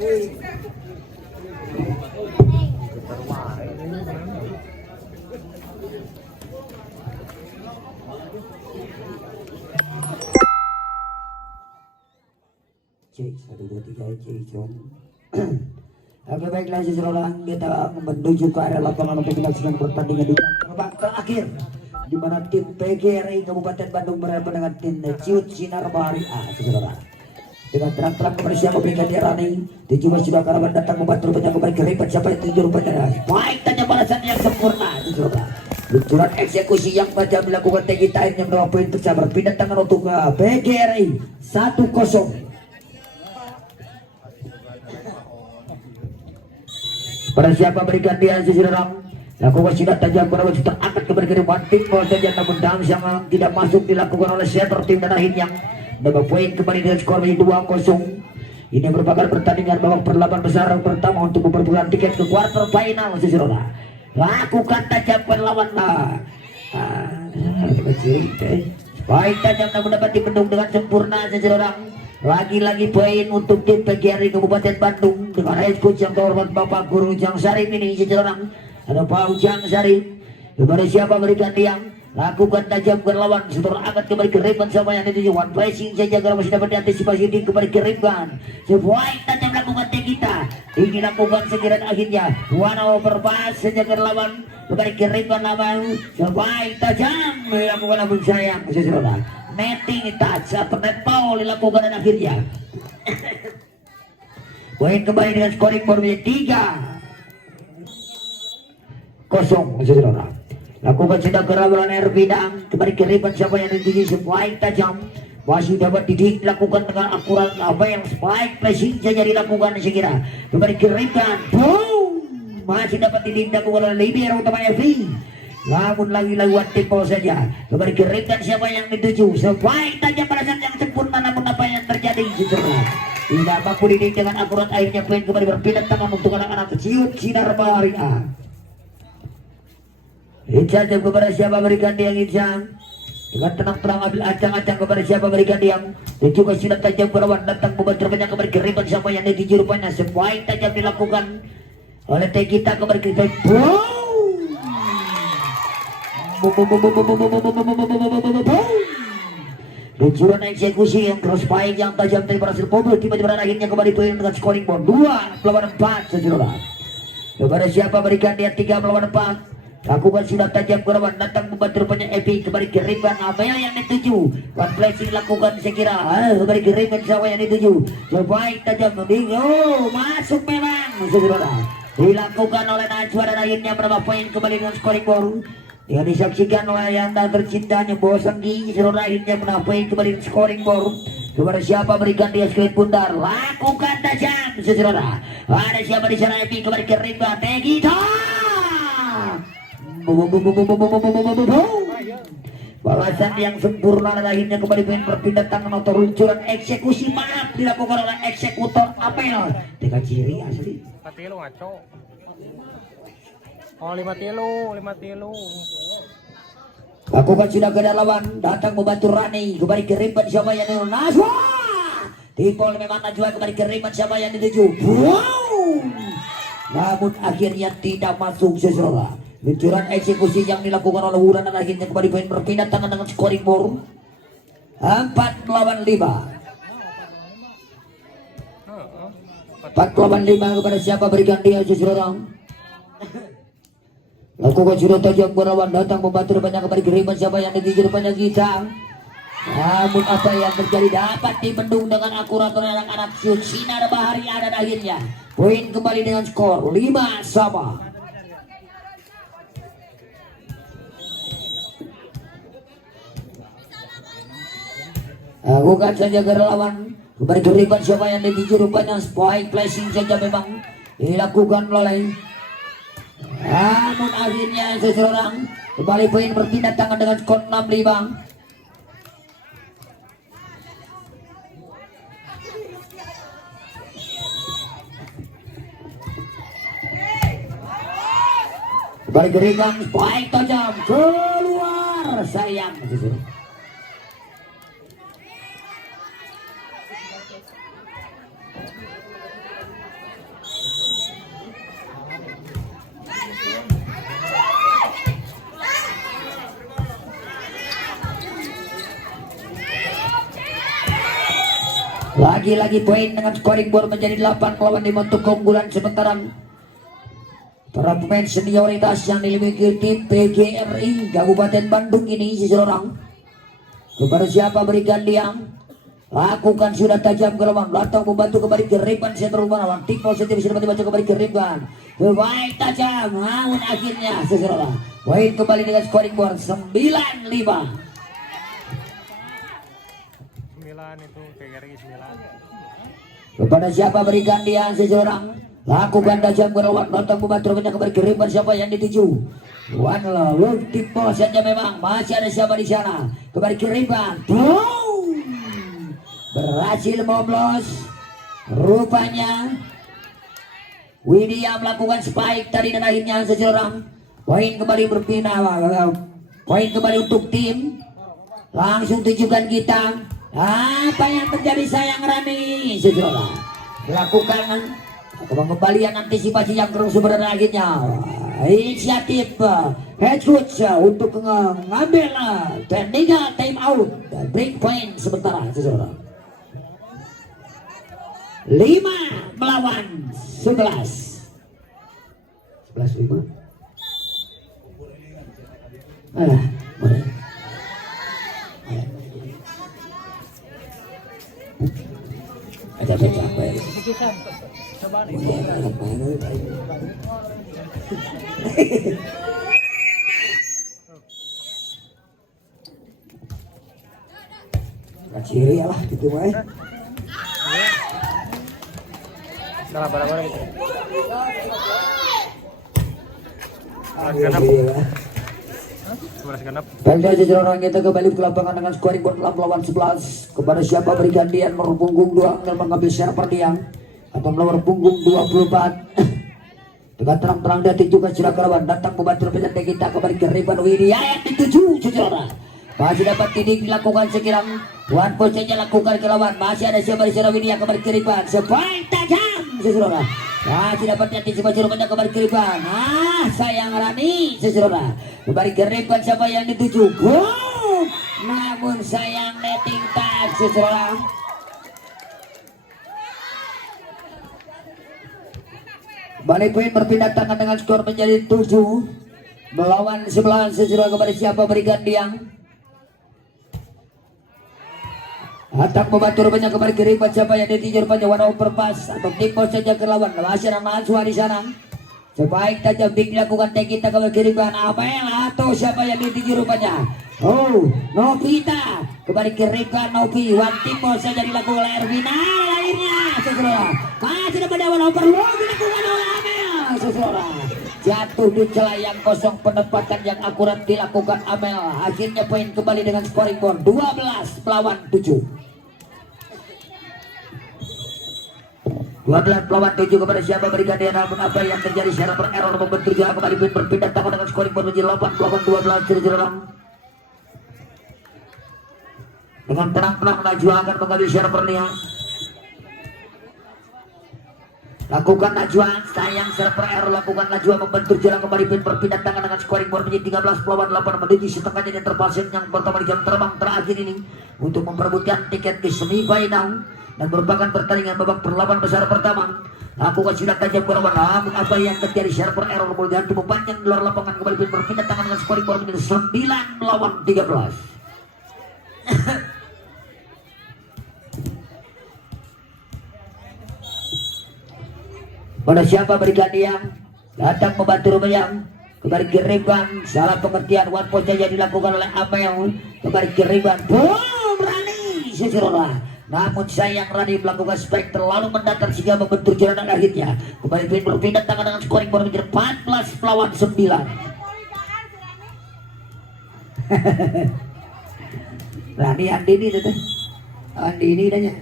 Cek 1 2 3 cek John. Oke baiklah seseorang kita menuju ke area lapangan untuk menyaksikan pertandingan di babak terakhir di mana tim PGRI Kabupaten Bandung berhadapan dengan tim Ciut Sinar Bahari A seseorang. Dengan terang-terang kebersihan Brigadir Rani tujuh sudah karawan datang membantu rupanya kembali ke ribat siapa yang tujuh rupanya baik tanya balasan yang sempurna seseorang. Luncuran eksekusi yang tajam dilakukan Tegi Tain yang mendapat poin bersabar pindah tangan untuk PGRI 1-0. Pada siapa berikan dia seseorang lakukan sidat tajam berapa sudah angkat kembali ke depan tim bawah saja namun dalam yang tidak masuk dilakukan oleh center tim dan akhirnya dapat poin kembali dengan skor menjadi 2-0. Ini merupakan pertandingan babak perlawanan besar pertama untuk memperebutkan tiket ke quarter final seseorang. Lakukan tajam perlawan baik tajam namun dapat dibendung dengan sempurna seseorang. Lagi-lagi poin untuk tim PGRI Kabupaten Bandung dengan head coach yang terhormat Bapak Guru Ujang Sari ini seseorang. Ada Pak Ujang Sari kepada siapa berikan tiang lakukan tajam berlawan setelah angkat kembali ke rebound sama yang dituju one pressing saja kalau masih dapat diantisipasi di kembali ke rebound sebuah tajam lakukan kita ini lakukan segera akhirnya one over pass saja ke lawan kembali ke rebound lawan sebuah tajam lakukan namun sayang seseorang netting touch atau net foul dilakukan dan akhirnya poin kembali dengan scoring board 3-0 seseorang. Lakukan sudah kerawanan air bidang kembali ke rebound siapa yang dituju spike tajam masih dapat dilakukan dengan akurat apa yang spike pressing saja dilakukan sekira kembali ke rebound boom masih dapat dilakukan oleh libero utama FV namun lagi lawan tempo saja kembali ke rebound siapa yang dituju spike tajam pada saat yang sempurna namun apa yang terjadi setelah tidak mampu didik dengan akurat akhirnya poin kembali berpindah tangan untuk anak-anak Ciut Sinar Bahari A. Ijazah kepada siapa berikan dia Ijazah dengan tenang-tenang ambil acang-acang kepada siapa berikan dia dan juga sudah tajam berawan datang membantu banyak kembali ke rebound siapa yang dituju rupanya semua yang tajam dilakukan oleh kita kembali ke luncuran eksekusi yang crossfire yang tajam dari berhasil bobol tiba-tiba akhirnya kembali poin dengan scoring board 2 melawan 4 sejerolah kepada siapa berikan dia 3 melawan 4 lakukan sudah tajam kerawan datang membantu rupanya Epi kembali ke rebound apa yang dituju one flashing dilakukan sekira kembali ke rebound siapa yang dituju sebaik tajam masuk memang sejerolah dilakukan oleh Najwa dan akhirnya berapa poin kembali dengan scoring board yang disaksikan oleh yang tak tercintanya Bosenggi seluruh akhirnya menambah poin kembali scoring board kepada siapa berikan dia screen pundar lakukan tajam seluruh ada siapa di sana Epi kembali ke rebound Tegita balasan yang sempurna dan akhirnya kembali main berpindah tangan atau luncuran eksekusi maaf dilakukan oleh eksekutor Apel dengan ciri asli Matilo ngaco. Oh 5 telu. lakukan sudah ke lawan datang membantu Rani kembali ke rebound siapa yang Najwa tipol memang Najwa kembali ke rebound siapa yang dituju namun akhirnya tidak masuk seseorang luncuran eksekusi yang dilakukan oleh Wulan dan akhirnya kembali poin berpindah tangan dengan scoring board 4 melawan 5 kepada siapa berikan dia seseorang lakukan sudah tajam berawan datang membantu banyak kembali ke rebound siapa yang dituju depannya kita namun apa yang terjadi dapat dibendung dengan akurat oleh anak-anak Ciut Sinar Bahari dan akhirnya poin kembali dengan skor 5-5. Lakukan saja ke lawan kembali ke rebound siapa yang dituju rupanya spike flashing saja memang dilakukan oleh namun akhirnya seseorang kembali poin berpindah tangan dengan skor 6-5. Kembali ke rebound spike tajam keluar sayang Lagi-lagi poin dengan scoring board menjadi 8 melawan 5 untuk keunggulan sementara para pemain senioritas yang dimiliki tim PGRI Kabupaten Bandung ini seseorang. Kepada siapa berikan dia? Lakukan sudah tajam ke lawan, datang membantu kembali ke Riban sentral lawan. Tim positif sudah dibaca kembali ke Riban. Baik tajam, namun akhirnya seseorang. Poin kembali dengan scoring board 9-5. 9 itu PGRI 9. Kepada siapa berikan dia seseorang? Lakukan tajam ke lawan, datang membantu kembali ke Riban. Siapa yang dituju? One lalu tim saja memang masih ada siapa di sana. Kembali ke Riban. Berhasil moblos rupanya Widya melakukan spike tadi dan akhirnya seseorang poin kembali berpindah. Poin kembali untuk tim. Langsung tunjukkan kita apa yang terjadi sayang Rani seseorang lakukan pengembalian antisipasi yang terus akhirnya inisiatif head coach untuk mengambil technical time out break point sementara seseorang 5 melawan 11 5 boleh. Ada capek kaciri ya lah gitu wae. Salah barang-barang itu. Pada seseorang kita kembali ke lapangan dengan scoring board 6 lawan 11. Kepada siapa berikan dia nomor punggung 2 dan mengambil server dia atau nomor punggung 24. Dengan terang-terang dan juga sudah kelawan datang membantu penyantai kita kembali ke Riban Widya yang dituju seseorang. Masih dapat tidak dilakukan sekirang one point saja lakukan ke lawan. Masih ada siapa di sana Widya kembali ke Riban. Sebaik tajam seseorang. Masih dapat antisipasi rupanya kembali ke Riban. Sayang Rani seseorang. Kembali ke Riban siapa yang dituju? Namun sayang netting tag seseorang. Balik poin berpindah tangan dengan skor menjadi 7 melawan 11 seseorang. Kepada siapa berikan dia? Atak membantu rupanya kembali ke Riban siapa yang dituju rupanya warna overpass atau tipe saja ke lawan. Masih ada Mansua di sana. Sebaik tajam big dilakukan tag kita kembali ke Riban. Abel atau siapa yang dituju rupanya? Novita kembali ke Riban. Novi one tipe saja dilakukan oleh Ervina. Akhirnya seseorang masih dapat warna overload dilakukan oleh Amel seseorang. Jatuh di celah yang kosong, penempatan yang akurat dilakukan Amel. Akhirnya poin kembali dengan scoring board 12 melawan 7. 12 melawan 7 kepada siapa berikan dia namun apa yang terjadi secara error membentur juga kembali berpindah tangan dengan scoring board menjadi 8 melawan 12 seseorang. Dengan tenang-tenang Najwa akan mengambil server dia. Lakukan Najwa, sayang server error lakukan Najwa membentur jalan kembali berpindah tangan dengan scoring board menjadi 13 melawan 8 menuju setengahnya terpasang yang pertama di jam terbang terakhir ini untuk memperebutkan tiket ke semifinal dan merupakan pertandingan babak perlawanan besar pertama. Lakukan sudah tajam ke lawan, namun apa yang terjadi server error berganti memanjang di luar lapangan kembali berpindah tangan dengan scoring board menjadi 9 melawan 13. Pada siapa berikan dia datang membantu Rumayang kembali ke Riban. Salah pengertian one point saja dilakukan oleh Amel kembali ke Riban. Rani seseorang. Namun sayang Rani melakukan spek terlalu mendatar sehingga membentur jalan akhirnya kembali berpindah tangan dengan scoring board menjadi 14 melawan 9. Rani Andini itu Andini danya.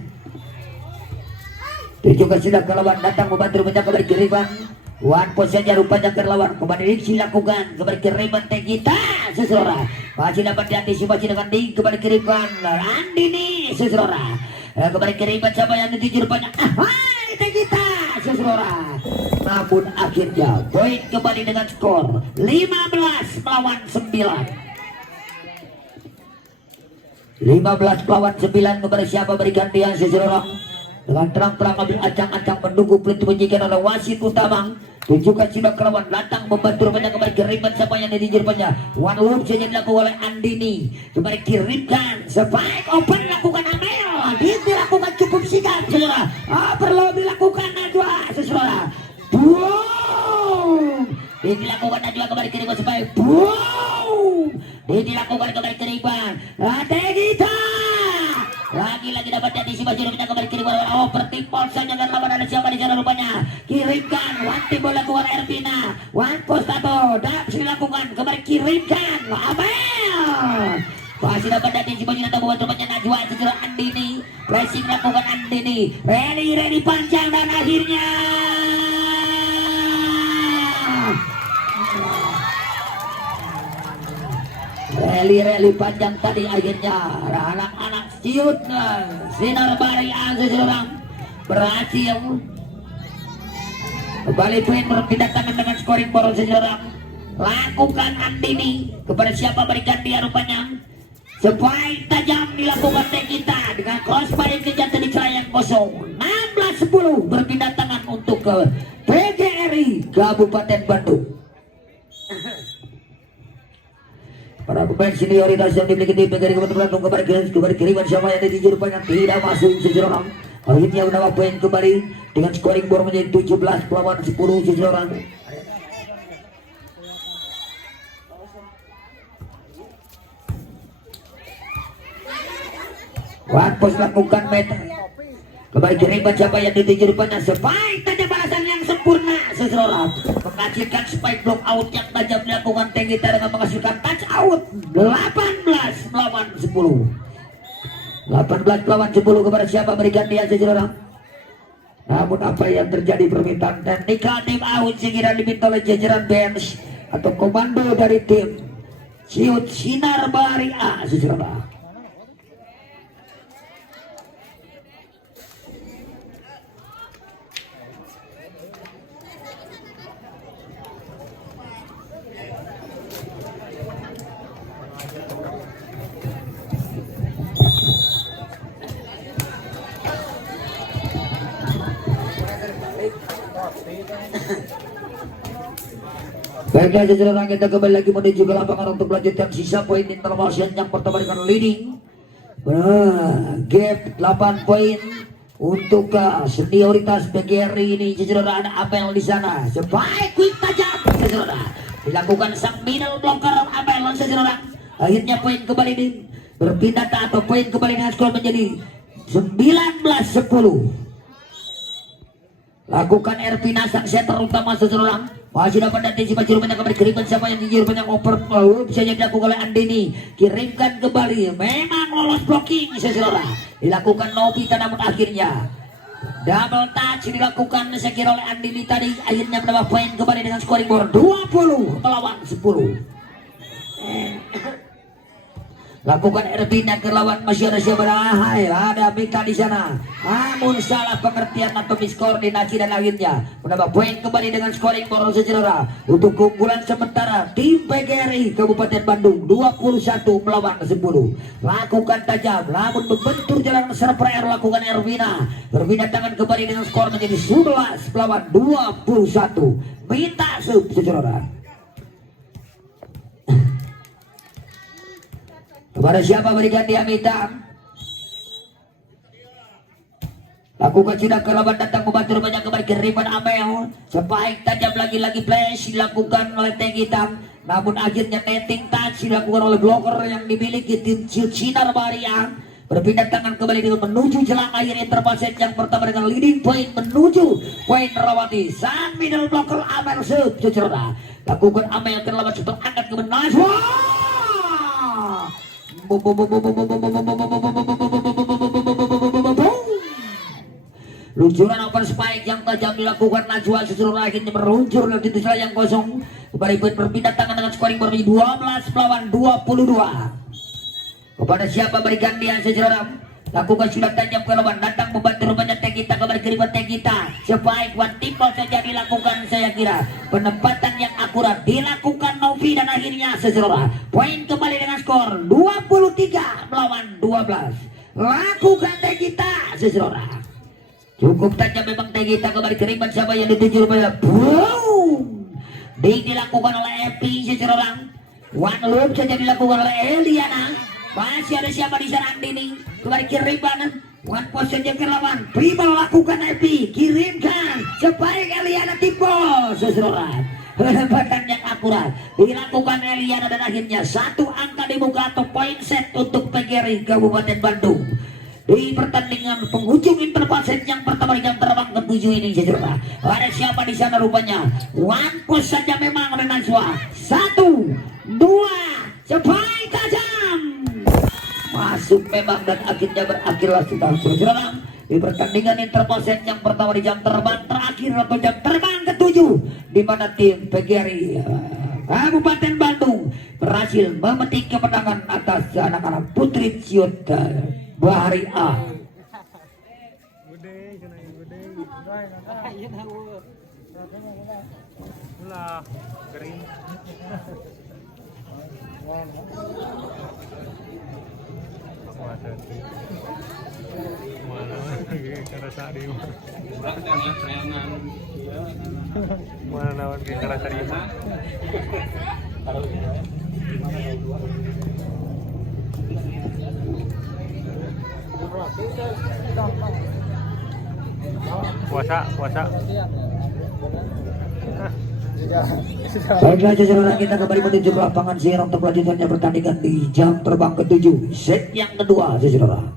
Juga sudah ke lawan datang membantu rupanya kembali ke Riban. One point saja rupanya ke lawan kembali dilakukan kembali ke Riban kita seseorang. Masih dapat diantisipasi dengan ding kembali ke Riban. Andini seseorang. Kembali ke Riban siapa yang dituju rupanya? Kita seseorang. Namun akhirnya poin kembali dengan skor 15 melawan 9. 15 melawan 9 kepada siapa berikan dia seseorang. dengan terang-terang ambil acang-acang menunggu peluit menjikan oleh wasit utama. Tunjukkan sudah kelawan datang membantu rupanya kembali kirimkan siapa yang di depannya. One loop saja dilakukan oleh Andini. Kembali kirimkan spike open dilakukan Amel. Dilakukan cukup sigap saudara. Perlu dilakukan Najwa saudara. Boom. Dilakukan Najwa kembali kirimkan spike. Boom. Dilakukan kembali kirimkan. Tegita. Lagi-lagi dapat jadi si Bajur kita kembali kirim bola tertimpol saja dan lawan ada siapa di sana rupanya. Kirimkan wanti bola keluar Ervina. One post atau dapat dilakukan kembali kirimkan Amel. Masih dapat jadi si Bajur atau buat rupanya Najwa sejarah Andini. Pressing lakukan Andini. Ready panjang dan akhirnya rally panjang tadi akhirnya anak-anak ciut Sinar Bari seseorang berhasil kembali poin berpindah tangan dengan scoring bola seseorang. Lakukan Andini kepada siapa berikan dia rupanya spike tajam dilakukan Tegita dengan crossfire ke jantung di celah yang kosong. 16-10 berpindah tangan untuk ke PGRI Kabupaten Bandung. Para pemain senioritas yang dimiliki tim negeri kembali kiriman siapa yang di rupanya tidak masuk seseorang. Akhirnya menambah poin kembali dengan scoring bola menjadi 17 melawan 10 seseorang. Wampus lakukan meta. Kembali kiriman siapa yang dituju rupanya spike tajam balasan yang sempurna seseorang menghasilkan spike block out yang tajam dilakukan Tegita dengan menghasilkan touch out 18 melawan 10 melawan 10 kepada siapa berikan dia seseorang. Namun apa yang terjadi permintaan teknikal tim out segera diminta oleh jajaran bench atau komando dari tim Ciut Sinar Bari A seseorang. Baiklah sejarah kita kembali lagi menuju ke lapangan untuk melanjutkan sisa poin intermotion yang pertama dengan leading. Gap 8 poin untuk senioritas PGRI ini. Sejarah ada Abel di sana. Sebaik quick tajam sejarah dilakukan sang middle blocker Abel sejarah. Akhirnya poin kembali ini berpindah atau poin kembali dengan skor menjadi 19-10. Lakukan Ervina sang center utama seseorang. Masih dapat datang si Bajur banyak kembali kirimkan siapa yang dijur banyak oper bisa jadi dilakukan oleh Andini. Kirimkan kembali memang lolos blocking seseorang. Dilakukan Novita namun akhirnya double touch dilakukan saya kira oleh Andini tadi. Akhirnya menambah poin kembali dengan scoring board 20 melawan 10. Lakukan Ervina ke lawan masih ada siapa ada Mika di sana. Namun salah pengertian atau miskoordinasi dan akhirnya menambah poin kembali dengan scoring bola sejarah untuk keunggulan sementara tim PGRI Kabupaten Bandung 21 melawan 10. Lakukan tajam namun membentur jalan server air lakukan Ervina berpindah tangan kembali dengan skor menjadi 11 melawan 21. Minta sub sejarah. Kepada siapa berikan dia minta. Lakukan sudah ke lawan datang membantu banyak kembali kiriman Amel. Sebaik tajam lagi-lagi flash dilakukan oleh Tegita. Namun akhirnya netting touch dilakukan oleh blocker yang dimiliki tim Sinar Bariang. Berpindah tangan kembali dengan menuju jelang akhir interposen yang pertama dengan leading point menuju poin Rawati. Sang middle blocker Amel sub secerna. Lakukan Amel ke lawan super angkat ke benar. Luncuran open spike yang tajam dilakukan Najwa seseorang akhirnya meluncur dari titik yang kosong. Kembali berpindah tangan dengan scoring berbeda 12 melawan 22. Kepada siapa berikan dia seseorang. Lakukan sudah tajam ke lawan datang membantu rupanya Tegita kembali kiriman Tegita. Sebaik one timpal saja dilakukan saya kira. Penempatan yang akurat dilakukan Novi dan akhirnya seseorang. Poin kembali dengan skor 23 melawan 12. Lakukan Tegita seseorang. Cukup tajam memang Tegita kembali keriban siapa yang dituju rupanya. Boom. Dilakukan oleh Epi secerorang. One loop saja dilakukan oleh Eliana. Masih ada siapa di sana Andini. Kembali kiriban. One post saja ke lawan. Prima lakukan Epi. Kirimkan. Sebaik Eliana tipe secerorang. Penempatan yang akurat dilakukan Eliana dan akhirnya satu angka dibuka atau poin set untuk PGRI Kabupaten Bandung. Di pertandingan penghujung interval set yang pertama di jam terbang ke-7 ini saudara. Ada siapa di sana rupanya? One push saja memang Renazwa. 1, 2, cepai tajam. Masuk memang dan akhirnya berakhirlah saudara. Di pertandingan interval set yang pertama di jam terbang terakhir atau jam terbang ke-7 di mana tim PGRI Kabupaten Bandung berhasil memetik kemenangan atas anak-anak Putri Ciut Bahari A. Ulah kering. Mana cara sari mana nawan ke cara sari puasa Baiklah saudara, kita kembali menuju ke lapangan siaran untuk melanjutkannya pertandingan di jam terbang ke-7 set yang kedua saudara.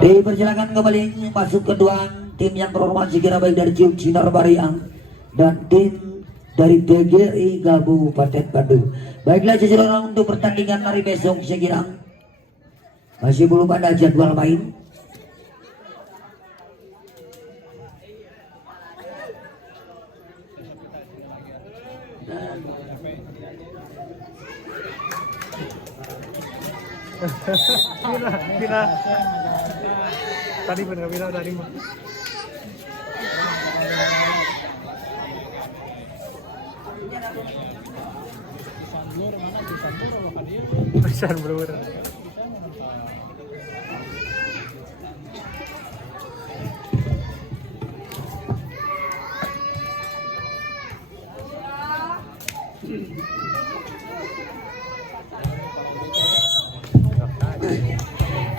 Dipersilakan kembali masuk kedua tim yang terhormat segera baik dari Cium Sinar Bariang dan tim dari PGRI Kabupaten Bandung. Baiklah saudara, untuk pertandingan hari besok segera masih belum ada jadwal main. Bila tadi benar bilang tadi mah besar bro.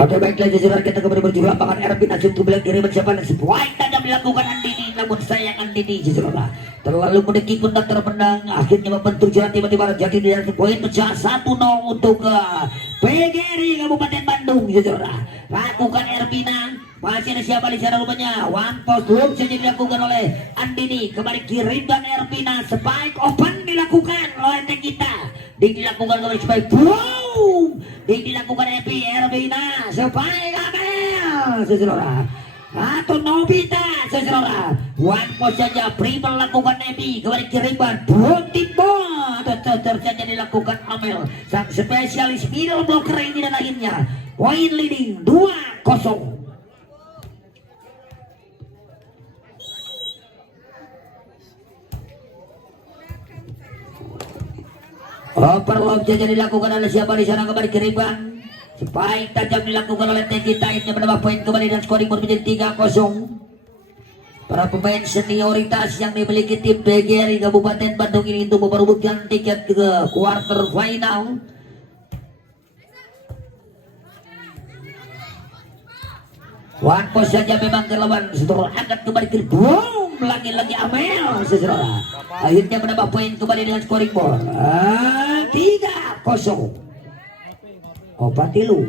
Oke baiklah saudara, kita kembali menuju lapangan Erwin Ajun Tubelan kiri mencapai sebuah tajam dilakukan Andini, namun sayang Andini saudara terlalu mendekik pundak terpendang, akhirnya membentuk jalan tiba-tiba jadi dari poin pecah 1-0 untuk PGRI Kabupaten Bandung saudara. Lakukan Ervina, masih ada siapa di sana rupanya? One post loop saja dilakukan oleh Andini, kembali kirimkan Ervina, spike open dilakukan oleh Tegita, dilakukan oleh spike boom, dilakukan Epi Ervina, spike Amel saudara. Atau Nobita saudara. One post saja Prima lakukan Epi, kembali kirimkan Brontimbo atau saja dilakukan Amel, sang spesialis middle blocker ini dan akhirnya poin leading 2-0. Overload saja dilakukan oleh siapa di sana, kembali kirimkan spike tajam dilakukan oleh Tegita, ini menambah poin kembali dan scoring menjadi 3-0. Para pemain senioritas yang dimiliki tim PGRI Kabupaten Bandung ini untuk memperebutkan tiket ke quarter final. One post saja memang ke lawan setelah angkat kembali ke boom, lagi-lagi Amel saudara. Akhirnya menambah poin kembali dengan scoring ball 3-0. Opat tilu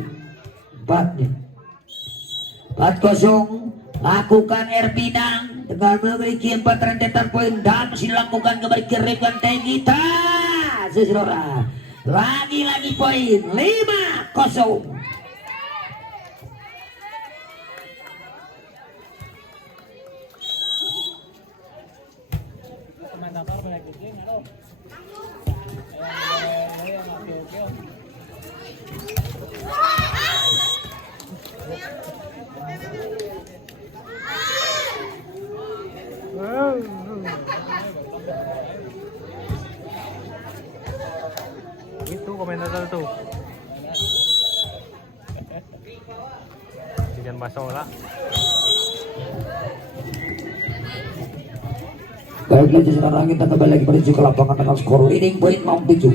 4-0. Lakukan Erpinang dengan memiliki 4 rentetan poin dan dilakukan kembali kirimkan Tegita saudara. Lagi-lagi poin 5-0. Jangan basah lah. Baiklah saudara, kita kembali lagi menuju ke lapangan dengan skor leading point 7.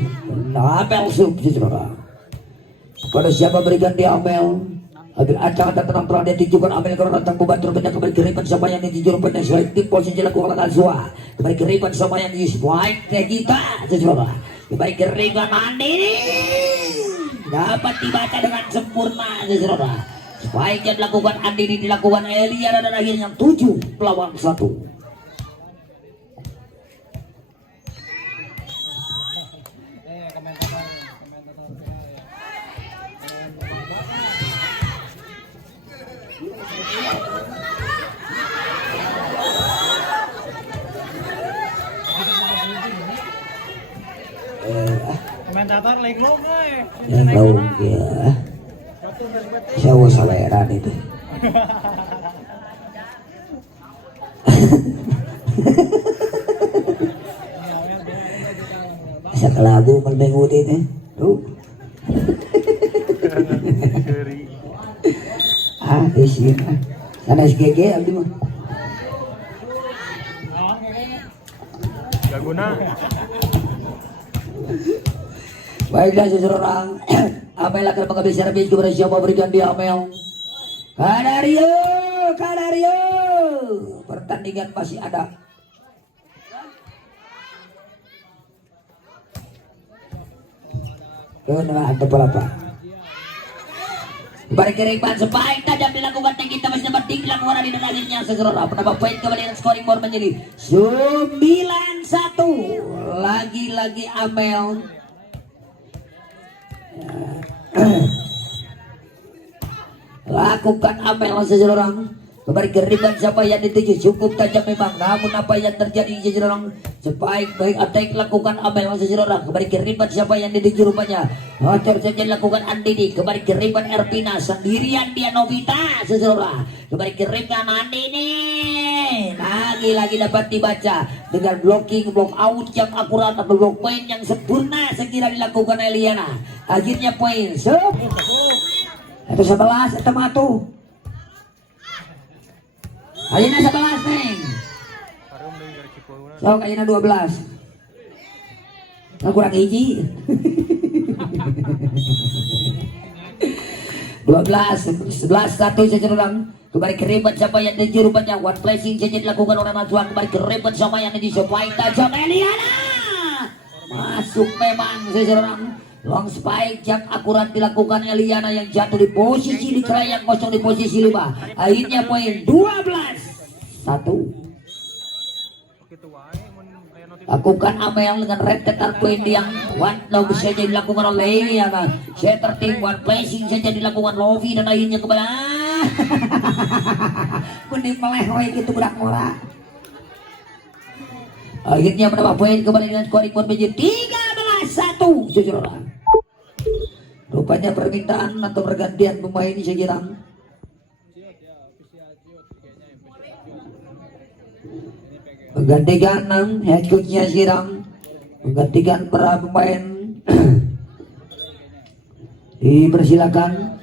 Amel Sub saudara. Pada siapa berikan dia Amel? Ambil acak dan tenang dia tujukan Amel karena datang membantu banyak kembali keripan sama yang dijujur pada sesuai tim posisi dilakukan oleh Azwa. Kembali keripan sama yang disebut kita saudara. Kembali keripan Andi dapat dibaca dengan sempurna saudara. Sebaiknya dilakukan Andi dilakukan Elia dan akhirnya 7 lawan 1. Komentator like lo Yang tahu ya siapa saleran itu. Sa kalabu malbengut itu tuh. Sih sana SGG abdi mah gak guna. baiklah seseorang. Amel akan mengambil servis kepada siapa berikan dia Amel. Kanario pertandingan masih ada. Ada berapa? Berkiripan sebaik tajam dilakukan yang kita masih dapat dilakukan di akhirnya seseorang penambah poin kembali dan scoring board menjadi 9-1. Lagi-lagi Amel lakukan Amel seseorang kembali keriban siapa yang dituju cukup tajam memang, namun apa yang terjadi seseorang sebaik-baik ada yang lakukan Amel seseorang kembali keriban siapa yang dituju rupanya Hocor saja lakukan Andini kembali keriban Erpina sendirian dia Novita seseorang kembali keriban Andini lagi dapat dibaca dengan blocking block out yang akurat atau block point yang sempurna sekira dilakukan Eliana akhirnya poin itu 11 itu matu ayeuna 11 neng sok ayeuna 12 kurang hiji 12 11 1 secerang kembali keribat siapa yang di rupanya one placing saja dilakukan oleh Najwan kembali keribat sama yang di Sopai tajam Eliana masuk memang secerang long spike yang akurat dilakukan Eliana yang jatuh di posisi di kerayang kosong di posisi 5 akhirnya poin 12-1. Lakukan Amel dengan red tetar point yang one love saja dilakukan oleh Eliana center team one placing saja dilakukan Lovi dan akhirnya kembali mending melehoi gitu budak ngora akhirnya menambah poin kembali dengan scoring board menjadi 13-1 sejarah. Rupanya permintaan atau pergantian pemain ini sekirang menggantikan head coachnya Sirang menggantikan para pemain dipersilakan.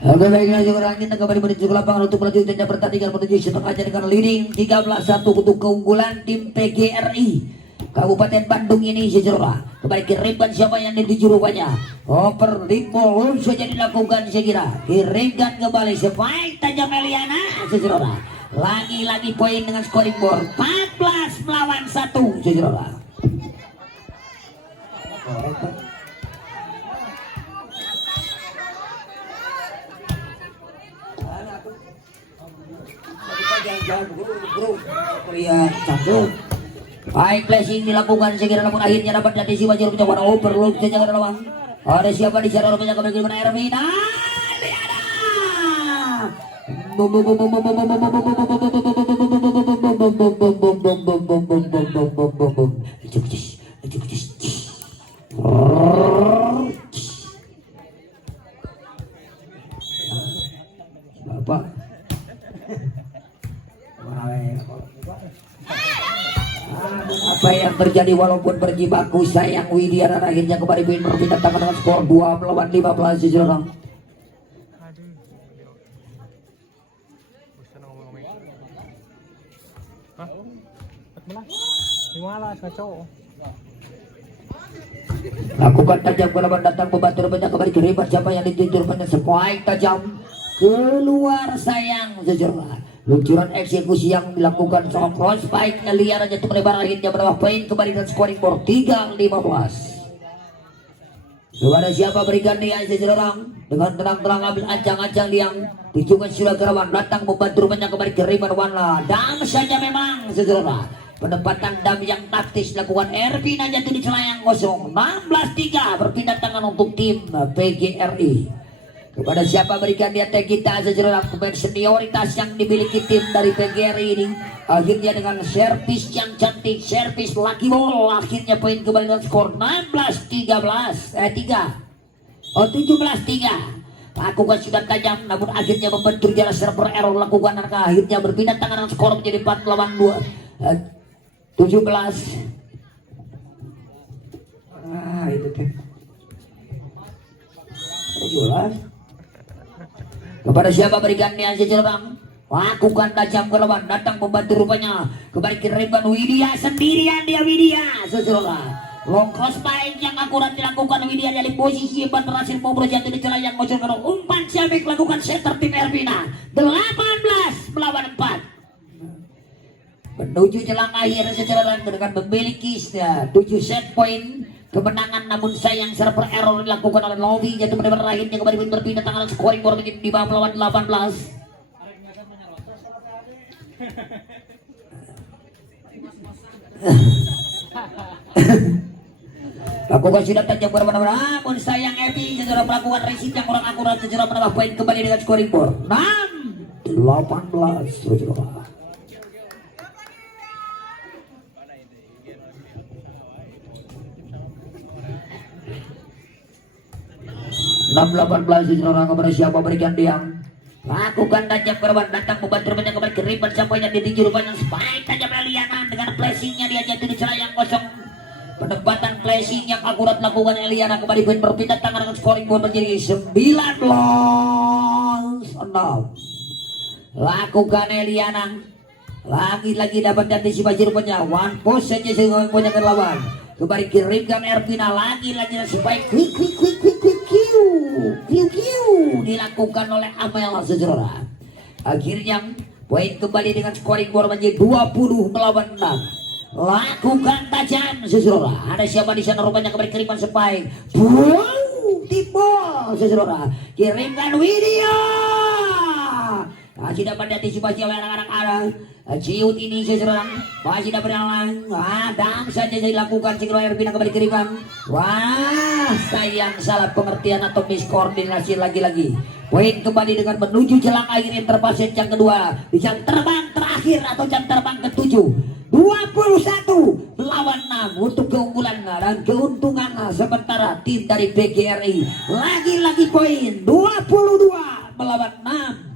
Oke baiklah sekarang kita kembali menuju ke lapangan untuk melanjutkan pertandingan menuju setengah jam dengan leading 13-1 untuk keunggulan tim PGRI Kabupaten Bandung ini sejarah. Kembali kiriman siapa yang dituju rupanya oper limbo saja dilakukan sekira kirimkan kembali sebaik tajam Eliana sejarah. Lagi-lagi poin dengan scoring board 14 melawan 1 sejarah. Baik placing dilakukan segera namun akhirnya dapat dari si Wajir mencoba overload saja ke lawan. Ada siapa di sana rupanya kembali ke mana Ermina? Bapak apa yang terjadi walaupun berjibaku sayang Widya dan akhirnya kembali berpindah tangan dengan skor 2 melawan 15 sejarah. Aduh. Bosan ngomong-ngomong. Hah? 14. Gimana kacau? Lakukan tajam gerakan datang membantu rupanya kembali ke ribat siapa yang dituju rupanya spike tajam keluar sayang sejarah. Luncuran eksekusi yang dilakukan soal cross spike liar aja untuk melebar akhirnya menambah poin kembali dan scoring board 3-15. Kepada siapa berikan dia sejarah dengan terang-terang ambil ancang-ancang yang tujuan sudah kerawan datang membantu rupanya kembali ke ribat warna dan saja memang sejarah. Penempatan dam yang taktis dilakukan Ervin aja tuh di celayang kosong 16-3 berpindah tangan untuk tim PGRI. Kepada siapa berikan dia tag kita sejarah pemain senioritas yang dimiliki tim dari PGRI ini. Akhirnya dengan servis yang cantik, servis lucky ball, akhirnya poin kembali dengan skor 17-3. Lakukan sudah tajam namun akhirnya membentur jalan server error lakukan akhirnya berpindah tangan dengan skor menjadi 4 lawan 2. 17. Itu teh. 17. Kepada siapa berikan dia sejarah lakukan tajam ke lawan datang membantu rupanya kembali ke Reban Widya sendirian dia Widya sejarah long cross spike yang akurat dilakukan Widya dari posisi empat berhasil mau berjatuh di celah yang ngocor kalau umpan Syabik lakukan setter tim Ervina 18 melawan 4 menuju jelang akhir sejarah dengan memiliki 7 set point kemenangan namun sayang server error dilakukan oleh Lovi jatuh pada berakhirnya kembali berpindah tangan scoring board menjadi 5 melawan 18. Lakukan sudah tajam berbeda-beda namun sayang Evi sejarah melakukan resip yang kurang akurat sejarah menambah poin kembali dengan scoring board 6-18 sejarah. 6-18 sejarah kepada siapa berikan diam lakukan tajam korban datang membantu rupanya kembali ke ribat siapa yang ditinju rupanya spike tajam Eliana dengan flashingnya dia jatuh di celah yang kosong penempatan flashing yang akurat lakukan Eliana kembali berpindah tangan dengan scoring board menjadi 19-6 lakukan Eliana lagi-lagi dapat antisipasi rupanya one post saja sehingga punya lawan kembali kirimkan Ervina lagi-lagi supaya quick dilakukan oleh Amel sejarah. Akhirnya poin kembali dengan scoring board menjadi 20 melawan 6. Lakukan tajam sejarah. Ada siapa di sana rupanya kembali kirimkan spike. Timbul sejarah. Kirimkan Widya. Masih dapat diantisipasi oleh anak-anak ciut ini sejarah masih dapat jalan dan saja dilakukan Cikro Ervina kembali kirimkan wah sayang salah pengertian atau miskoordinasi lagi-lagi poin kembali dengan menuju jelang akhir interpaset yang kedua di jam terbang terakhir atau jam terbang ke-7 21 lawan 6 untuk keunggulan dan keuntungan sementara tim dari PGRI lagi-lagi poin 22 melawan 6.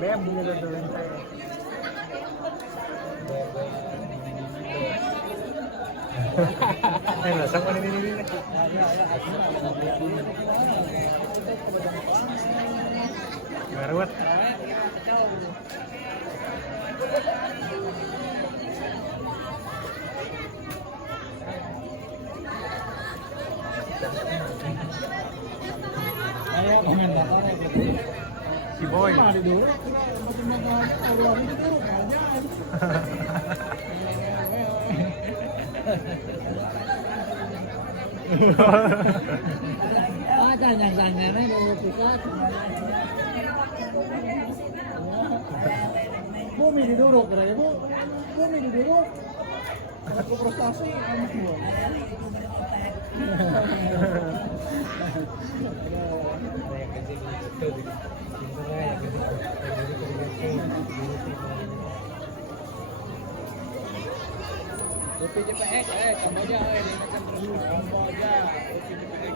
Beb bunga dodolan saya. Nasang mana ini? Garuat. Si Boy. Bumi diduduk, Bu. Bumi diduduk. Aku prestasi kamu. CPX, Kamboja, Kamboja, CPX,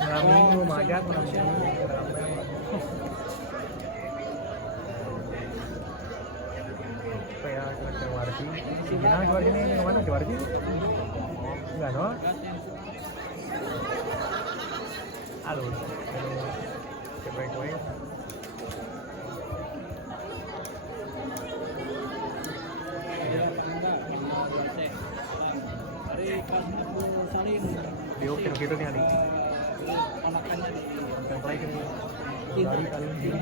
malam minggu macet, malam minggu kayak ke Warsi, gimana ke Warsi ini, kemana ke Warsi? Enggak no? Halo, CPX. Dia oke gitu nih Ali. Anakannya di template ini. Kali ini.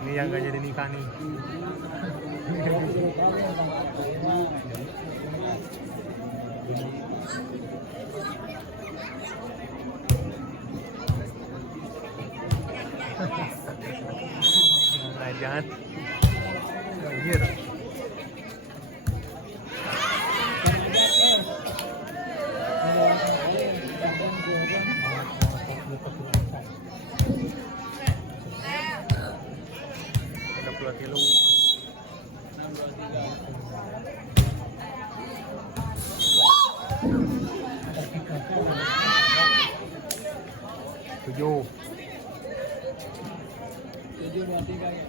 Ini yang gak jadi nikah nih. Jangan. Anjir. Kilo. Tujuh. 723 ya.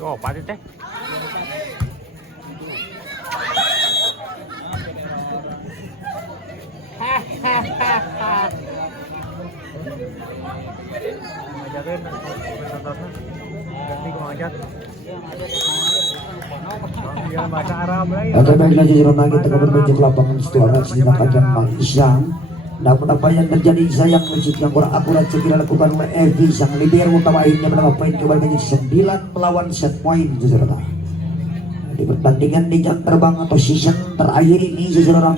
Oh, pasti teh. Ngajarin ganti ke ngajak. Dia bahasa Arab lagi. Oke, baiklah jajaran lagi tengah bermenuju ke lapangan setelah aksi akan Bang Isyam. Namun apa yang terjadi sayang musik yang kurang akurat segera lakukan oleh Evi sang libero utama akhirnya menambah poin kembali menjadi 9 melawan set poin saudara. Di pertandingan di jam terbang atau season terakhir ini saudara,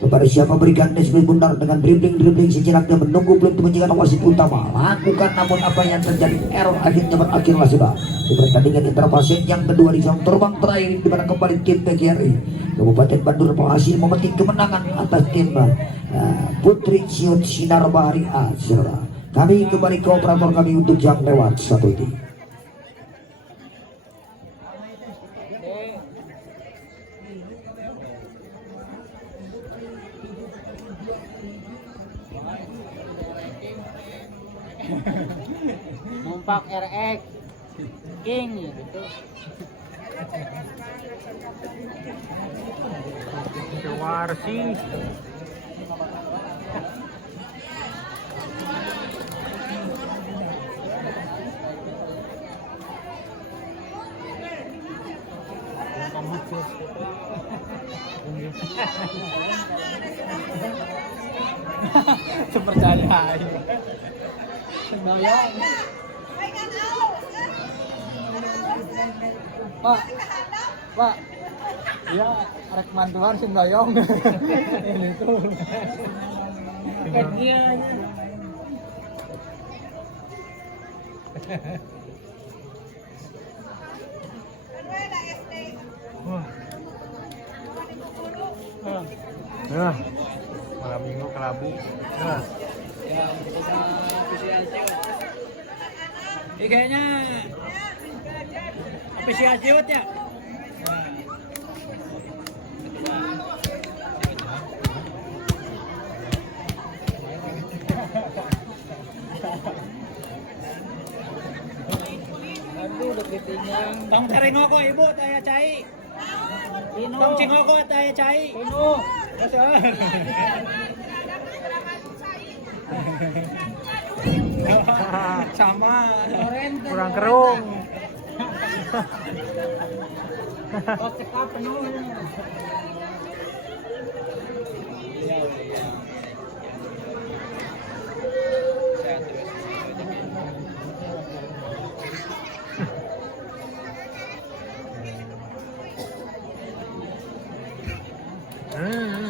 kepada siapa berikan Desmond Bundar dengan dribbling sejenak dan menunggu belum menjadi wasit utama lakukan, namun apa yang terjadi error akhirnya berakhirlah sudah di pertandingan interfasen yang kedua di jam terbang terakhir di mana kembali tim PGRI Kabupaten Bandung berhasil memetik kemenangan atas tim Putri Ciut Sinar Bahari A saudara. Kami kembali ke operator kami untuk jam lewat satu ini. Numpak RX King gitu. Warsi. Sepercaya. Sembayang. Pak, ya arek mantuan sembayang. Ini tuh. Kayak dia. Wah. Nah, malam minggu kelabu. Nah, Ini kayaknya spesial ciut ya. Aduh, udah ketinggalan. Tong cari ngoko ibu, taya cai. Tong cingoko taya cai. Sama kurang kerung. Kotak penuh.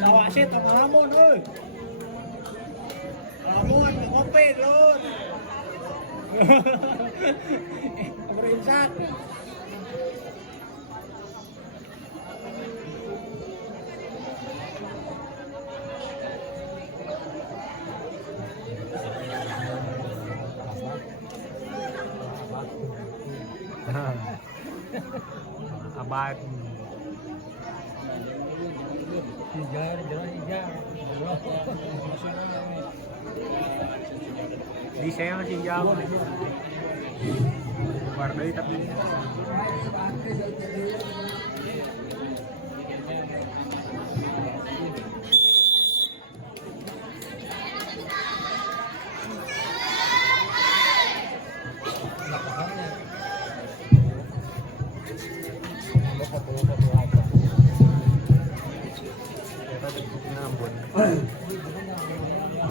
Tawasit ang hamon, oy. Hamon, kopi, lon. Pemerintah. Abad. Di saya masih jauh aja. Keluar dari tapi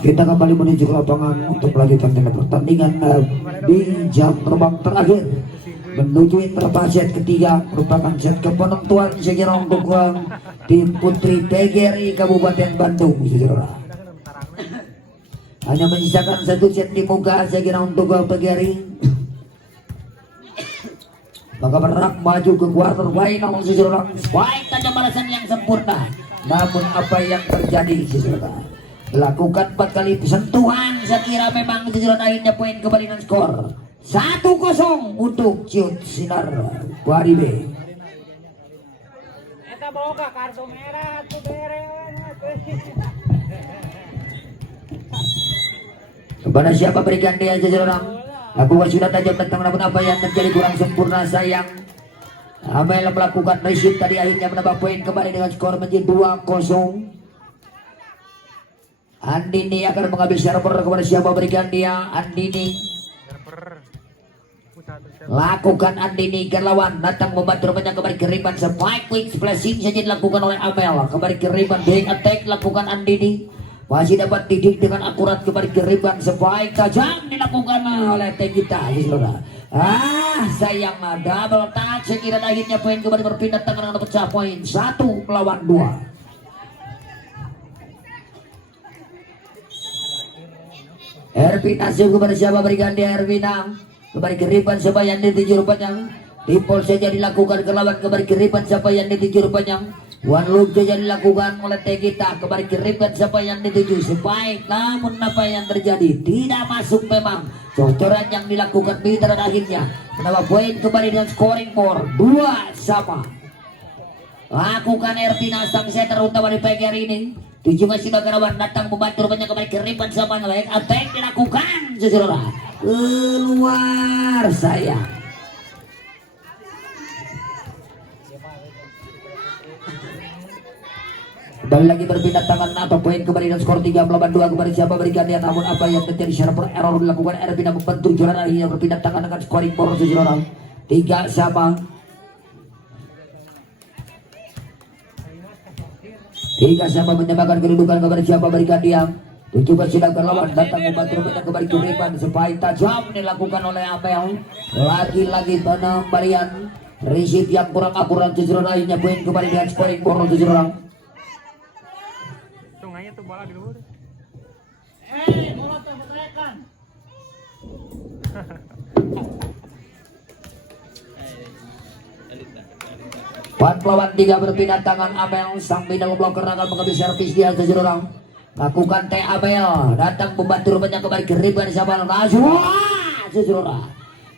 Kita kembali menuju ke lapangan untuk melanjutkan pertandingan di jam terbang terakhir menuju interpaset ketiga merupakan set kepenentuan segera untuk tim putri PGRI Kabupaten Bandung. Segera hanya menyisakan satu set di muka segera untuk PGRI. Maka bergerak maju ke quarter final seseorang. Baik saja balasan yang sempurna. Namun apa yang terjadi seseorang? Melakukan 4 kali sentuhan, saya kira memang sesudah akhirnya poin kembali dengan skor 1-0 untuk Ciut Sinar Bari B. Eta boga kartu merah tuh beren. Kepada siapa berikan dia seseorang? Lakukan sudah tajam tentang namun apa yang terjadi kurang sempurna sayang. Amel melakukan resip tadi akhirnya menambah poin kembali dengan skor menjadi 2-0. Andini akan mengambil server kepada siapa berikan dia. Andini lakukan Andini ke lawan datang membantu rupanya kembali ke Riban. Spike quick splashing saja dilakukan oleh Amel kembali ke Riban. Back attack lakukan Andini masih dapat didik dengan akurat kembali ke Riban. Spike tajam dilakukan oleh Tegita. Sayang double touch sekira akhirnya poin kembali berpindah tangan dengan pecah poin 1 melawan 2. Ervin Asif kepada siapa berikan dia Ervina kembali keriban siapa yang dituju rupanya Tipol saja dilakukan ke lawan kembali keriban siapa yang dituju rupanya One look saja dilakukan oleh Tegita kembali keriban siapa yang dituju Sebaik namun apa yang terjadi tidak masuk memang cocoran yang dilakukan Mitra akhirnya menambah poin kembali dengan scoring board 2-2. Lakukan Ervina sang setter utama di PGR ini. Tujuh masih bagarawan datang membantu rupanya kembali ke Riban sama baik attack dilakukan seseorang keluar saya. Kembali lagi berpindah tangan atau poin kembali dan skor 3 melawan 2 kembali siapa berikan dia namun apa yang terjadi server error dilakukan Ervina membantu juara akhirnya berpindah tangan dengan scoring board seseorang 3 sama. Tiga siapa menyamakan kedudukan kepada siapa berikan dia. Tujuh sedang lawan datang membantu rupanya kembali ke Riban. Supaya tajam dilakukan oleh Amel. Lagi-lagi penembalian resip yang kurang akurat seseorang lainnya poin kembali dengan scoring board seseorang. Tunganya tuh bola di luar. Bola tekan. Empat lawan 3 berpindah tangan. Amel sang bintang bloker akan mengambil servis dia ke orang. Lakukan T Amel, datang membantu rupanya kembali ke ribuan Sabana Najwa seseorang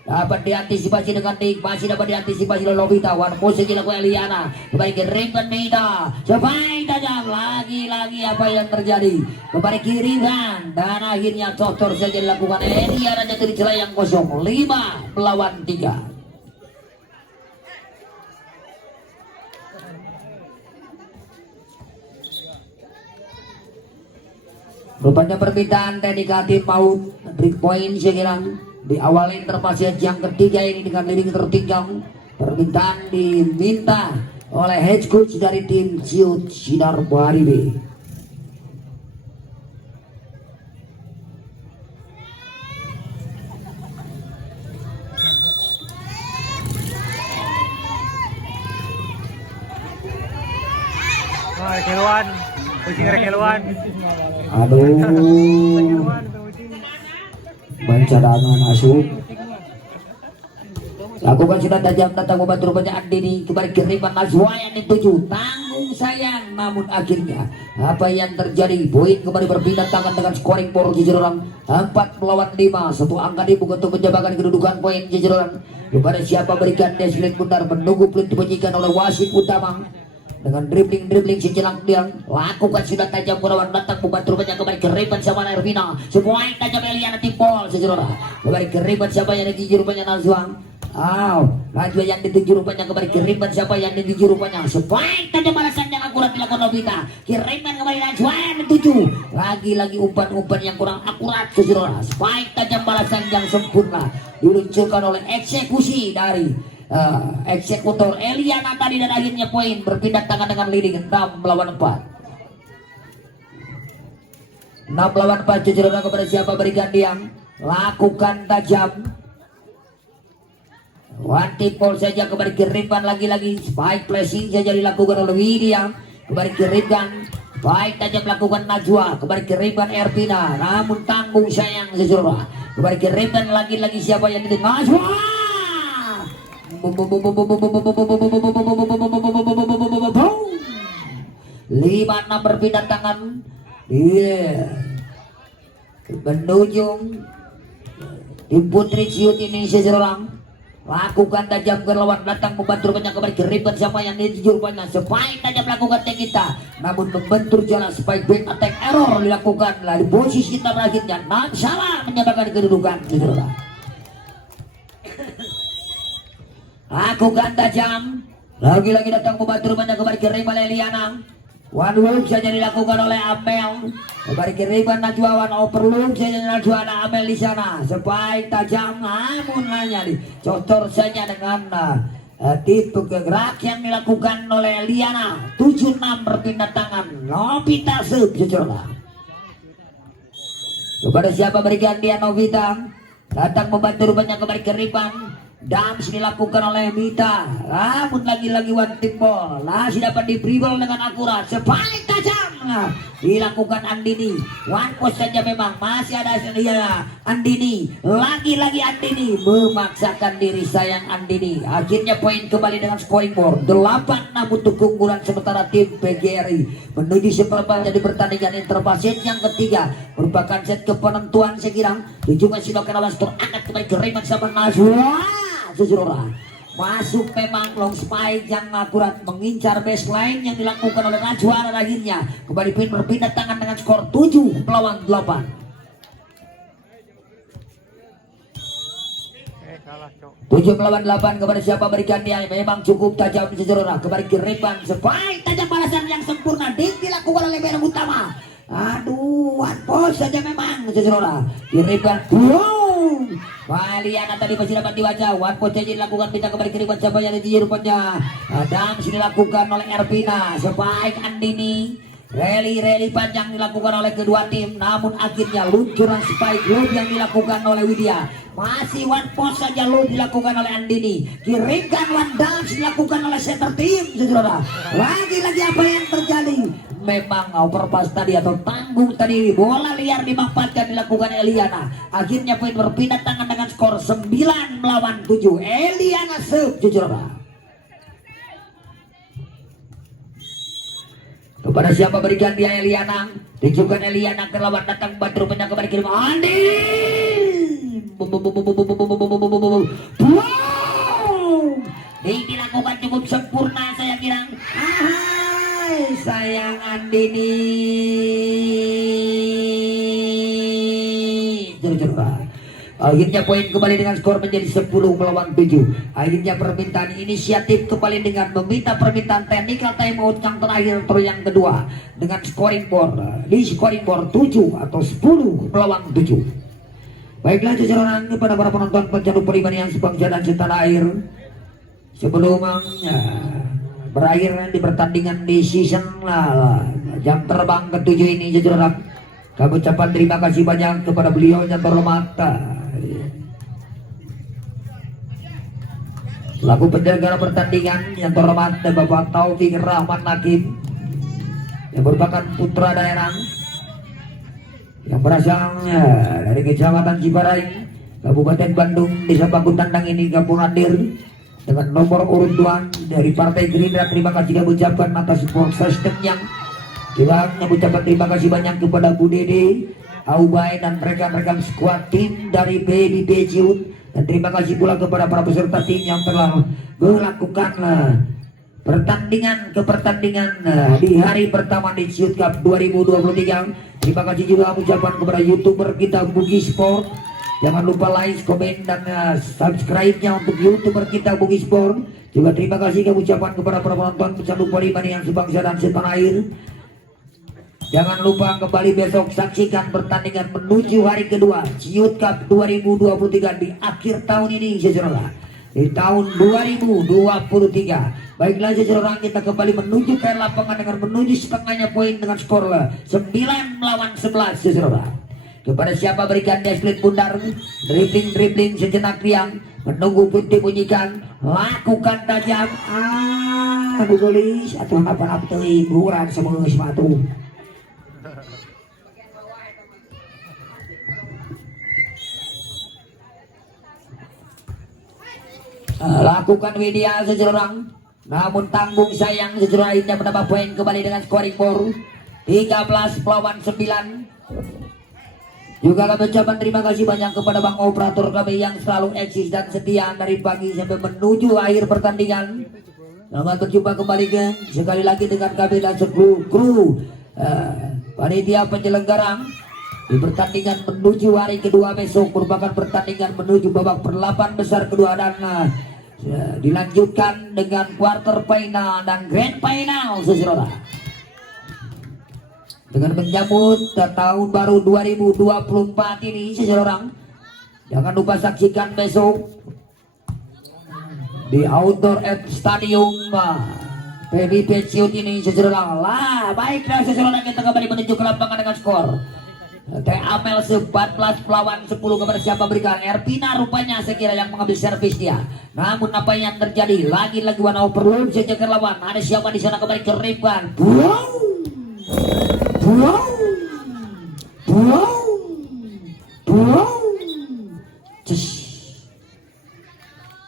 dapat diantisipasi dengan Dik, masih dapat diantisipasi oleh Lovita. One pose dilakukan Eliana kembali ke ribuan Nida, sebaik tajam lagi-lagi apa yang terjadi kembali kiriman dan akhirnya cocor saja dilakukan Eliana jatuh di celah yang kosong. 5 melawan 3. Rupanya permintaan negatif mau break point saya di awal interpasiat yang ketiga ini dengan leading tertinggal. Permintaan diminta oleh head coach dari tim Ciut Sinar Baribe. Wah, keluan. Kucing keluan. Aduh, bancadangan masuk. Lakukan sudah tajam datang membantu rupanya Andini kembali kiriman Najwa yang dituju tanggung sayang, namun akhirnya apa yang terjadi? Poin kembali berpindah tangan dengan scoring board Jejeroran 4 melawan 5. Satu angka dibuka untuk menjabakan kedudukan poin Jejeroran. Kepada siapa berikan deslin benar menunggu peluit dibunyikan oleh wasit utama. Dengan dribbling sejelang dia lakukan sudah tajam Gunawan datang membantu rupanya kembali keriban sama Nervina. Semua yang tajam Eliana timpol sejerola kembali keriban siapa yang dituju rupanya Nazwa. Najwa yang dituju rupanya kembali kiriman siapa yang dituju rupanya. Sebaik tajam balasan yang akurat dilakukan Novita. Kiriman kembali Najwa yang dituju. Lagi-lagi umpan-umpan yang kurang akurat sejerola. Sebaik tajam balasan yang sempurna diluncurkan oleh eksekusi dari eksekutor Eliana tadi dan akhirnya poin berpindah tangan dengan leading 6 melawan 4. 6 melawan 4 Jejerola kepada siapa berikan diam lakukan tajam. One tipol saja kembali kiriman lagi-lagi spike placing saja dilakukan oleh Widya kembali kiriman baik tajam lakukan Najwa kembali kiriman Ervina namun tanggung sayang Jejerola kembali kiriman lagi-lagi siapa yang ini Najwa 5-6 berpindah tangan menuju tim putri Ciut ini seseorang lakukan tajam ke lawan datang membantu banyak kembali keriban siapa yang dituju rupanya. Spike tajam lakukan kita namun membentur jalan spike back attack error dilakukan di posisi terakhirnya salah menyebabkan kedudukan seseorang. Lakukan tajam lagi-lagi datang membantu banyak kembali kiriman Eliana. One loop saja dilakukan oleh Amel kembali kiriman Najwa. One overloop saja Najwa dan Amel di sana. Spike tajam namun hanya dicocor saja dengan tipe gerak yang dilakukan oleh Eliana. 7-6 berpindah tangan Novita sub Jejerola kepada siapa berikan dia Novita datang membantu banyak kembali kiriman. Dams dilakukan oleh Mita namun lagi-lagi one tip ball masih dapat di-dribble dengan akurat. Sebalik tajam dilakukan Andini. One post saja memang masih ada Andini. Lagi-lagi Andini memaksakan diri sayang Andini. Akhirnya poin kembali dengan scoring board 8-6 untuk keunggulan sementara tim PGRI menuju seperempat jadi pertandingan interpaset yang ketiga merupakan set kepenentuan sekirang. Tujuan silakan awas terangkat kembali ke Raymond sama Nazwa Jejerola masuk memang long spike yang akurat mengincar baseline yang dilakukan oleh Najwa dan akhirnya kembali berpindah tangan dengan skor 7 melawan 8. Tujuh melawan 8 kepada siapa berikan dia memang cukup tajam Jejerola kembali kiriman spike tajam balasan yang sempurna dilakukan oleh merah utama. Aduh, one post saja memang Jejerola kiriman Eliana tadi masih dapat dibaca. One point saja dilakukan pindah kembali kiriman siapa yang dituju rupanya. Dams dilakukan oleh Ervina. Spike Andini. Rally panjang dilakukan oleh kedua tim. Namun akhirnya luncuran spike lob yang dilakukan oleh Widya. Masih one post saja lob dilakukan oleh Andini. Kirimkan one dams dilakukan oleh center tim. Lagi-lagi apa yang terjadi? memang overpass tadi atau tanggung tadi, bola liar dimanfaatkan dilakukan Eliana. Akhirnya poin berpindah tangan dengan skor 9-7. Eliana serve Jujuraba. Kepada siapa berikan dia Eliana? Tunjukkan Eliana ke lawan datang bantu rupanya kembali kirim Andi. Dilakukan cukup sempurna saya kira. Sayang Andini. Akhirnya poin kembali dengan skor menjadi 10-7. Akhirnya permintaan inisiatif kembali dengan meminta permintaan technical timeout yang terakhir atau yang kedua dengan scoring board di scoring board 7 atau 10-7. Baiklah jajaran kepada para penonton pencandu peribadi yang sebangsa dan setanah air. Sebelum berakhir di pertandingan di season jam terbang ke-7 ini jajaran, kami ucapkan terima kasih banyak kepada beliau yang terhormat selaku penyelenggara pertandingan yang terhormat Bapak Taufik Rahman Hakim yang merupakan putra daerah yang berasal dari Kecamatan Ciparai, Kabupaten Bandung, Desa Paku Tandang ini kampung hadir dengan nomor urut 2 dari Partai Gerindra. Terima kasih kami ucapkan atas support system yang juga mengucapkan terima kasih banyak kepada Bu Dede, Aubai dan rekan-rekan skuad tim dari Baby Ciut, dan terima kasih pula kepada para peserta tim yang telah melakukan pertandingan di hari pertama di Ciut Cup 2023. Terima kasih juga ucapan kepada YouTuber kita Bugi Sport. Jangan lupa like, komen dan subscribe-nya untuk YouTuber kita Bugi Sport. Juga terima kasih ucapan kepada para penonton pencandu peribadi yang sebangsa dan setanah air. Jangan lupa kembali besok saksikan pertandingan menuju hari kedua Ciut Cup 2023 di akhir tahun ini saudara. Di tahun 2023. Baiklah saudara, kita kembali menuju ke lapangan dengan menuju setengahnya poin dengan skor 9-11 saudara. Kepada siapa berikan dia split bundar, dribbling sejenak riang, menunggu pun dibunyikan, lakukan tajam, gulis atau apa-apa tuh hiburan sama sepatu. Lakukan media seseorang, namun tanggung sayang seseorang lainnya mendapat poin kembali dengan scoring board 13-9. Juga kami ucapkan terima kasih banyak kepada Bang Operator kami yang selalu eksis dan setia dari pagi sampai menuju akhir pertandingan. Selamat berjumpa kembali sekali lagi dengan kami dan seluruh kru panitia penyelenggara di pertandingan menuju hari kedua besok, merupakan pertandingan menuju babak perlapan besar kedua dan dilanjutkan dengan quarter final dan grand final saudara. Dengan menyambut tahun baru 2024 ini seseorang, jangan lupa saksikan besok di outdoor at stadium PBB Ciut ini seseorang. Baiklah seseorang, kita kembali menuju ke lapangan dengan skor Amel 14 lawan 10 kepada siapa berikan Erpina rupanya saya kira yang mengambil servis dia. Namun apa yang terjadi? Lagi-lagi warna overload saja ke lawan. Ada siapa di sana kembali ke Rifan.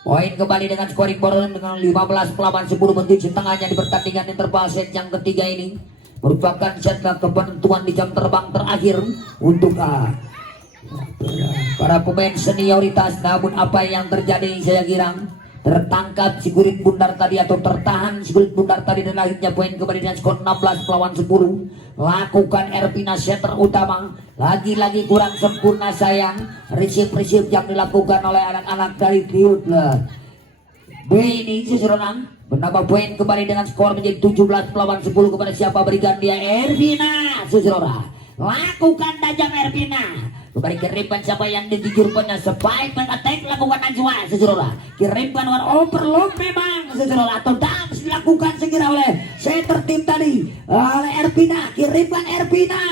Poin kembali dengan scoring board dengan 15-10 menuju setengahnya di pertandingan interval set yang ketiga ini. Merupakan set kepenentuan di jam terbang terakhir untuk para pemain senioritas. Namun apa yang terjadi saya kira tertangkap si kulit bundar tadi atau tertahan si kulit bundar tadi dan akhirnya poin kembali dengan skor 16-10. Lakukan Erpina setter utama, lagi-lagi kurang sempurna sayang. Receive yang dilakukan oleh anak-anak dari Triut B ini seseorang menambah poin kembali dengan skor menjadi 17-10 kepada siapa berikan dia Erpina seseorang. Lakukan tajam Erpina. Kembali kirimkan siapa yang dijujurkannya sebaik mengatek lakukan Najwa seseorang. Kirimkan war overload memang seseorang atau dams dilakukan segera oleh setter tim tadi oleh Erpina. Kirimkan Erpina.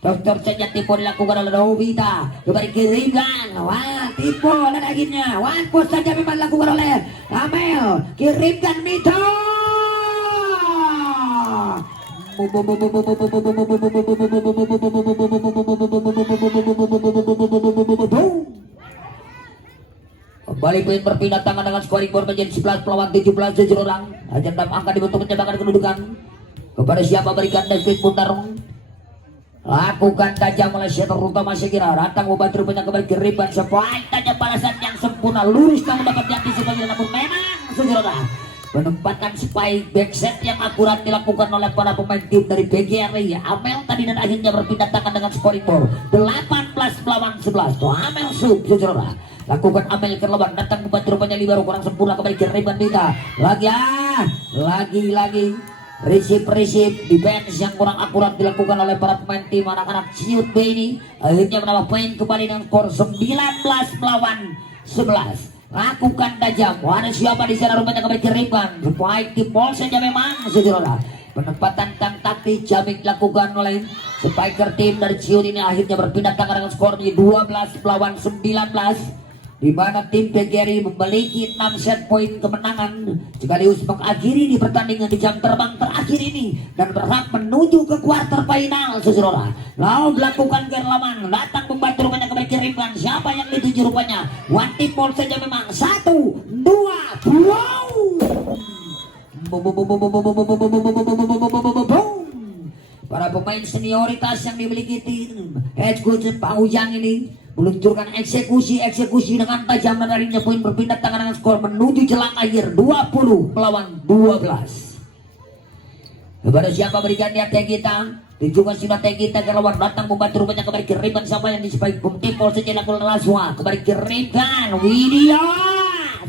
Dokter saja tipu dilakukan oleh Novita. Kembali kirimkan. Wah tipu dan akhirnya one post saja memang dilakukan oleh Amel. Kirimkan Mito. Kembali poin berpindah tangan dengan scoring board menjadi 11 melawan 17 7 orang. Ajar dalam angka dibentuk mencetakkan kedudukan. Kepada siapa berikan David Mutarung. Lakukan tajam oleh setor utama Sekira. Ratang membantu rupanya kembali ke Riban. Sepaik tajam balasan yang sempurna. Lurus namun dapat diantisipasi, namun memang segera penempatan spike backset yang akurat dilakukan oleh para pemain tim dari PGRI. Amel tadi dan akhirnya berpindah tangan dengan scoring board 18 melawan 11. Tuh Amel sub segera lakukan Amel ke lawan, datang membantu rupanya libero kurang sempurna kembali ke Riban Dita. Lagi Resip defense yang kurang akurat dilakukan oleh para pemain tim anak-anak Ciut B ini. Akhirnya menambah poin kembali dengan skor 19 melawan 11. Lakukan tajam. Ada siapa di sana rupanya kembali ke Riban. Baik di ball saja memang saudara. Penempatan tang taktik jamin dilakukan oleh spiker tim dari Ciut ini. Akhirnya berpindah tangan dengan skor 12 melawan 19. Di mana tim PGRI memiliki 6 set poin kemenangan sekaligus mengakhiri di pertandingan di jam terbang terakhir ini dan berhak menuju ke kuarter final saudara. Lalu dilakukan Gerlaman datang membantu rupanya kembali kirimkan siapa yang dituju rupanya one tip ball saja memang 1 2 wow. Para pemain senioritas yang dimiliki tim head coach Pak Ujang ini meluncurkan eksekusi dengan tajam dan akhirnya poin berpindah tangan dengan skor menuju jelang akhir 20 melawan 12. Kepada siapa berikan dia tag kita tunjukkan sudah tag kita ke lawan datang membantu rupanya kembali kirimkan siapa yang disipai bukti pol sejenak Laswa kembali kirimkan Widya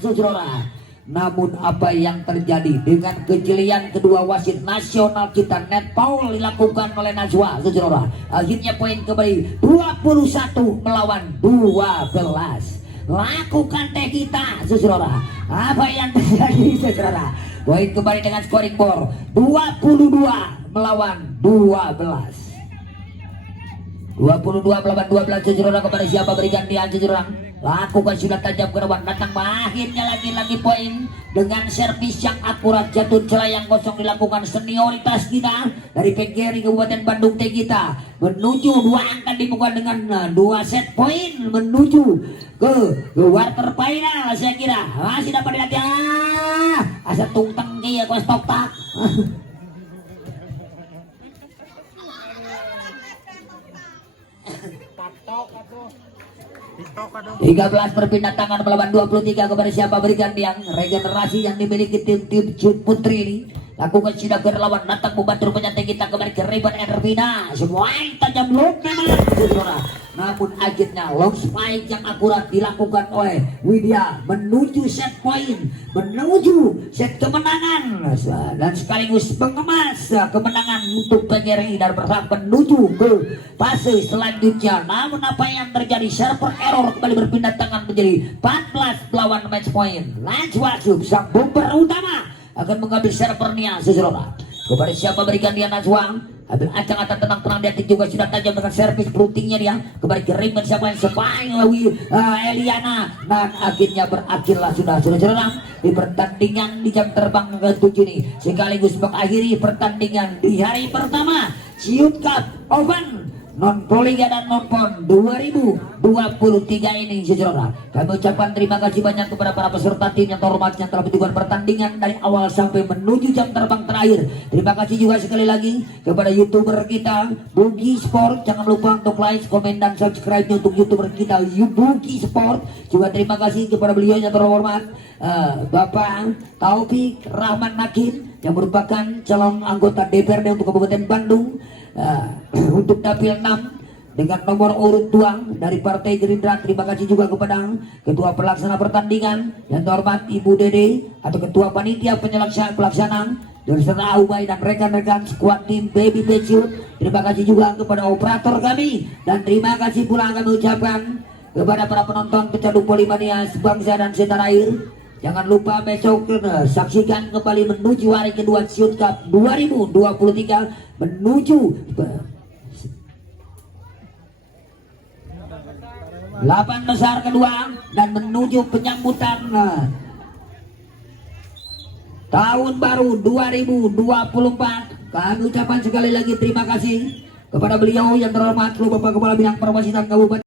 saudara. Namun apa yang terjadi dengan kejelian kedua wasit nasional kita net foul dilakukan oleh Najwa saudara. Akhirnya poin kembali 21 melawan 12. Lakukan teh kita saudara. Apa yang terjadi saudara? Poin kembali dengan scoring board 22 melawan 12. 22 melawan 12 saudara. Kepada siapa berikan dia saudara. Lakukan sudah tajam ke depan datang akhirnya lagi poin dengan servis yang akurat jatuh celayang kosong dilakukan senioritas kita dari PGRI Kabupaten Bandung T kita menuju 2 angka dibuka dengan 2 set poin menuju ke quarter final. Saya kira masih dapat dilihat asa tungteng kia kuas tok tak 13 berpindah tangan melawan 23 kepada siapa berikan yang regenerasi yang dimiliki tim Ciut Putri ini. Lakukan sudah berlawan datang membantu penyantai kita kembali ke Riban Ervina. Semua yang tajam long memang saudara. Namun akhirnya long spike yang akurat dilakukan oleh Widya menuju set point, menuju set kemenangan dan sekaligus mengemas kemenangan untuk PGRI dan berhak menuju ke fase selanjutnya. Namun apa yang terjadi server error kembali berpindah tangan menjadi 14 melawan match point. Najwa Sub sang bomber utama akan mengambil servernya saudara. Kepada siapa berikan dia Najwa ambil acang atas tenang-tenang dia juga sudah tajam dengan servis routingnya dia kembali kirimkan siapa yang sepain Eliana dan akhirnya berakhirlah sudah saudara di pertandingan di jam terbang ke-7 ini sekaligus mengakhiri pertandingan di hari pertama Ciut Cup Open non Proliga dan non PON 2023 ini saudara. Kami ucapkan terima kasih banyak kepada para peserta tim yang terhormat yang telah menunjukkan pertandingan dari awal sampai menuju jam terbang terakhir. Terima kasih juga sekali lagi kepada YouTuber kita Bugi Sport. Jangan lupa untuk like, komen dan subscribe untuk YouTuber kita Bugi Sport. Juga terima kasih kepada beliau yang terhormat Bapak Taufik Rahman Nakim yang merupakan calon anggota DPRD untuk Kabupaten Bandung. Untuk dapil 6 dengan nomor urut 2 dari Partai Gerindra. Terima kasih juga kepada Ketua Pelaksana Pertandingan yang terhormat Ibu Dede atau Ketua Panitia Pelaksana berserta Ubay dan rekan-rekan skuad tim Baby Ciut. Terima kasih juga kepada operator kami dan terima kasih pula kami ucapkan kepada para penonton pecandu Polimania sebangsa dan setanah air. Jangan lupa besok saksikan kembali menuju hari kedua Ciut Cup 2023 menuju 8 besar kedua dan menuju penyambutan tahun baru 2024 Kami ucapan sekali lagi terima kasih kepada beliau yang terhormat Bapak Kepala Bidang Perwasitan Kabupaten